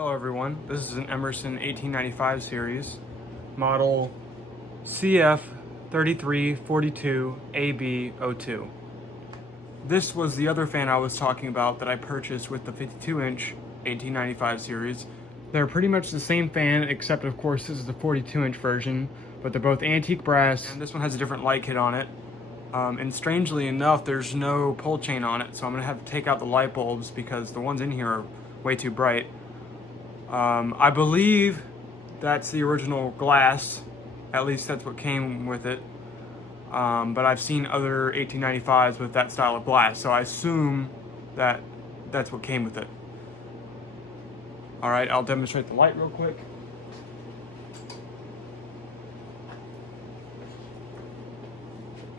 Hello everyone, this is an Emerson 1895 series, model CF3342AB02. This was the other fan I was talking about that I purchased with the 52-inch 1895 series. They're pretty much the same fan, except of course this is the 42-inch version, but they're both antique brass, and this one has a different light kit on it. And strangely enough, there's no pull chain on it, so I'm gonna have to take out the light bulbs because the ones in here are way too bright. I believe that's the original glass, at least that's what came with it. But I've seen other 1895s with that style of glass, so I assume that that's what came with it. All right, I'll demonstrate the light real quick.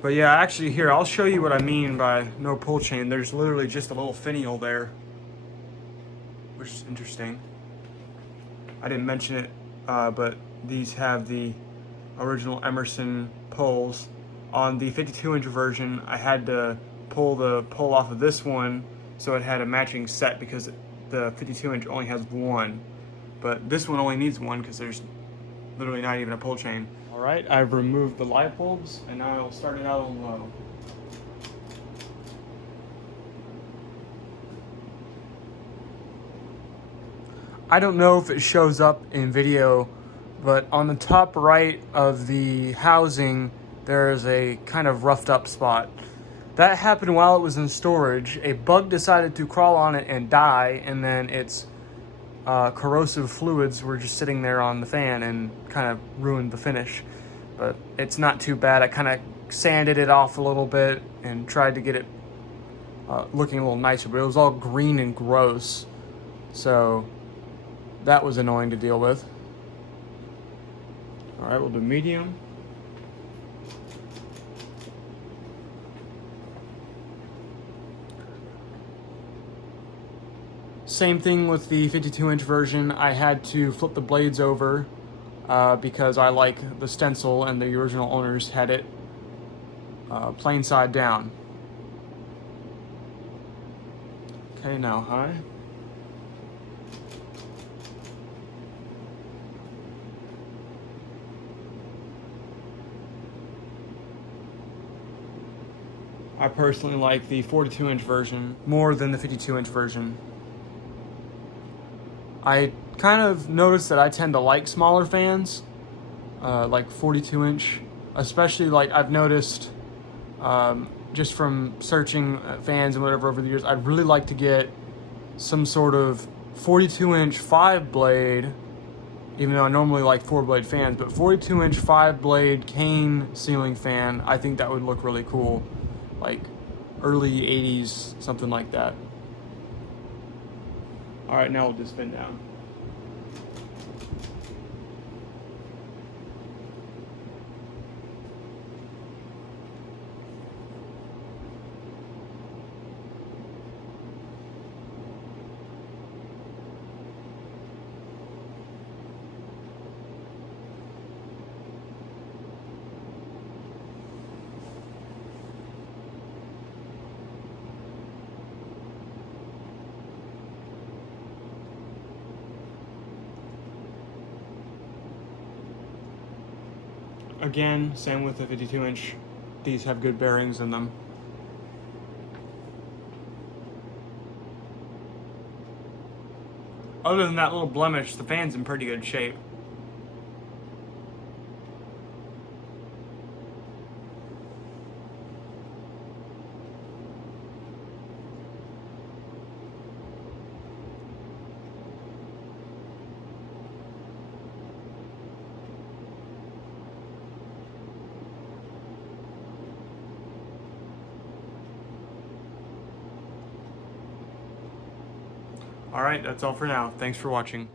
But yeah, actually here, I'll show you what I mean by no pull chain. There's literally just a little finial there, which is interesting. I didn't mention it, but these have the original Emerson pulls. On the 52-inch version, I had to pull the pull off of this one so it had a matching set because the 52-inch only has one. But this one only needs one because there's literally not even a pull chain. All right, I've removed the light bulbs and now I'll start it out on low. I don't know if it shows up in video, but on the top right of the housing, there is a kind of roughed up spot. That happened while it was in storage. A bug decided to crawl on it and die, and then its corrosive fluids were just sitting there on the fan and kind of ruined the finish. But it's not too bad. I kind of sanded it off a little bit and tried to get it looking a little nicer, but it was all green and gross. So that was annoying to deal with. All right, we'll do medium. Same thing with the 52-inch version. I had to flip the blades over because I like the stencil and the original owners had it plain side down. Okay, now high. I personally like the 42-inch version more than the 52-inch version. I kind of noticed that I tend to like smaller fans, like 42-inch, especially like I've noticed just from searching fans and whatever over the years, I'd really like to get some sort of 42-inch 5-blade, even though I normally like 4-blade fans, but 42-inch 5-blade cane ceiling fan, I think that would look really cool. Like early 80s, something like that. All right, now we'll just spin down. Again, same with the 52-inch. These have good bearings in them. Other than that little blemish, the fan's in pretty good shape. All right, that's all for now. Thanks for watching.